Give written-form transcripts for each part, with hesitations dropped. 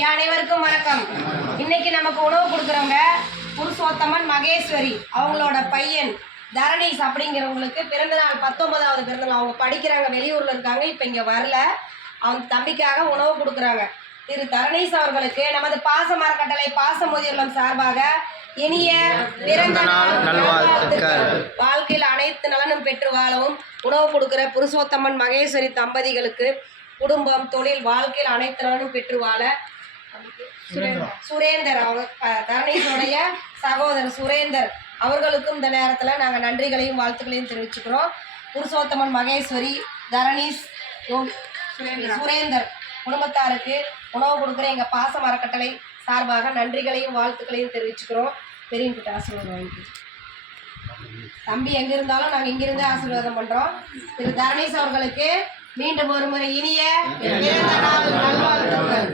அனைவருக்கும் வணக்கம். இன்னைக்கு நமக்கு உணவு கொடுக்குறவங்க புருஷோத்தமன் மகேஸ்வரி, அவங்களோட பையன் தரணீஸ் அப்படிங்கிறவங்களுக்கு பிறந்தநாள் 19வது பிறந்தநாள். அவங்க படிக்கிறாங்க, வெளியூரில் இருக்காங்க, இப்போ இங்கே வரல. அவங்க தம்பிக்காக உணவு கொடுக்குறாங்க. திரு தரணீஸ் அவர்களுக்கு நமது பாசமரக்கட்டளை பாசமுதிர்லம் சார்பாக இனிய பிறந்த நாள் நல்வாழ்த்துக்கள். வாழ்க்கையில் அனைத்து நலனும் பெற்று வாழவும் உணவு கொடுக்குற புருஷோத்தமன் மகேஸ்வரி தம்பதிகளுக்கு குடும்பம், தொழில், வாழ்க்கையில் அனைத்து நலனும் பெற்று வாழ சுரேந்தர், அவங்க தரணீஸோடைய சகோதரர் சுரேந்தர் அவர்களுக்கும் இந்த நேரத்தில் நாங்கள் நன்றிகளையும் வாழ்த்துக்களையும் தெரிவிச்சுக்கிறோம். புருஷோத்தமன் மகேஸ்வரி, தரணீஸ், சுரேந்தர் குடும்பத்தாருக்கு உணவு கொடுக்குற எங்கள் பாச அறக்கட்டளை சார்பாக நன்றிகளையும் வாழ்த்துக்களையும் தெரிவிச்சுக்கிறோம். பெரியங்கிட்ட ஆசீர்வாதம் வாங்கி தம்பி எங்கே இருந்தாலும் நாங்கள் இங்கிருந்தே ஆசீர்வாதம் பண்ணுறோம். திரு தரணீஸ் அவர்களுக்கு மீண்டும் ஒரு முறை இனிய பிறந்த நாள் நல்வாழ்த்துக்கள்.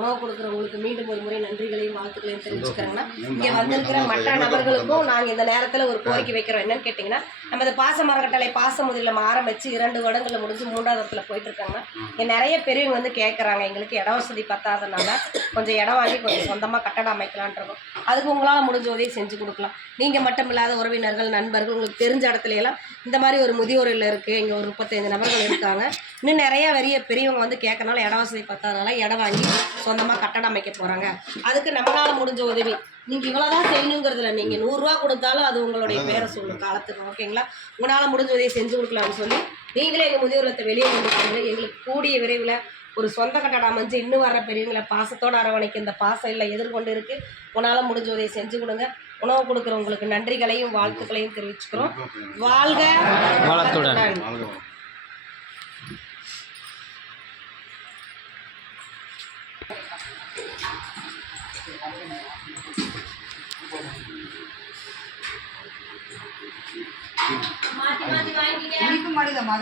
உணவு கொடுக்குறவங்களுக்கு மீண்டும் ஒரு முறை நன்றிகளையும் வாழ்த்துக்களையும் தெரிவிச்சுக்கிறேங்கன்னா, இங்கே வந்திருக்கிற மற்ற நபர்களுக்கும் நாங்கள் இந்த நேரத்தில் ஒரு கோரிக்கை வைக்கிறோம். என்னன்னு கேட்டிங்கன்னா, நமது பாசமரக்கட்டளை பாசமுதிரில் ஆரம்பித்து 2 வருடங்களில் முடிஞ்சு 3வது வருடத்தில் போயிட்டுருக்காங்க. இங்கே நிறைய பெரியவங்க வந்து கேட்குறாங்க, எங்களுக்கு இட வசதி பத்தாதனால கொஞ்சம் இடம் வாங்கி கொஞ்சம் சொந்தமாக கட்டடம் அமைக்கலான்ருக்கோம். அதுக்கு உங்களால் முடிஞ்ச உதவி செஞ்சு கொடுக்கலாம். நீங்கள் மட்டும் இல்லாத உறவினர்கள், நண்பர்கள், உங்களுக்கு தெரிஞ்ச இடத்துலையெல்லாம் இந்த மாதிரி ஒரு முதியோர் இல்லம் இருக்குது, இங்கே ஒரு 35 நபர்கள் இருக்காங்க. இன்னும் நிறைய பெரியவங்க வந்து கேட்கறனால இட வசதி பத்தாதனால இடம் வாங்கி சொந்தமாக கட்டடம் அமைக்க போகிறாங்க. அதுக்கு நம்மளால் முடிஞ்ச உதவி, நீங்கள் இவ்வளோதான் செய்யணுங்கிறதுல நீங்கள் 100 ரூபா கொடுத்தாலும் அது உங்களுடைய பேரை சொல்லும் காலத்துக்கு. ஓகேங்களா? உங்களால் முடிஞ்ச உதவி செஞ்சு கொடுக்கலாம்னு சொல்லி நீங்களே எங்கள் முதியோரத்தை வெளியே கொண்டு போங்க. எங்களுக்கு கூடிய விரைவில் ஒரு சொந்த கட்டடம் அமைஞ்சு இன்னும் வர பெரியவங்களை பாசத்தோடு அரவணைக்க இந்த பாசம் இல்லை எதிர்கொண்டு இருக்குது. உங்களால் முடிஞ்ச உதவி செஞ்சு கொடுங்க. உணவு கொடுக்குறவங்களுக்கு நன்றிகளையும் வாழ்த்துக்களையும் தெரிவிச்சுக்கிறோம். வாழ்க வளத்துடன். மடிக்கலாம்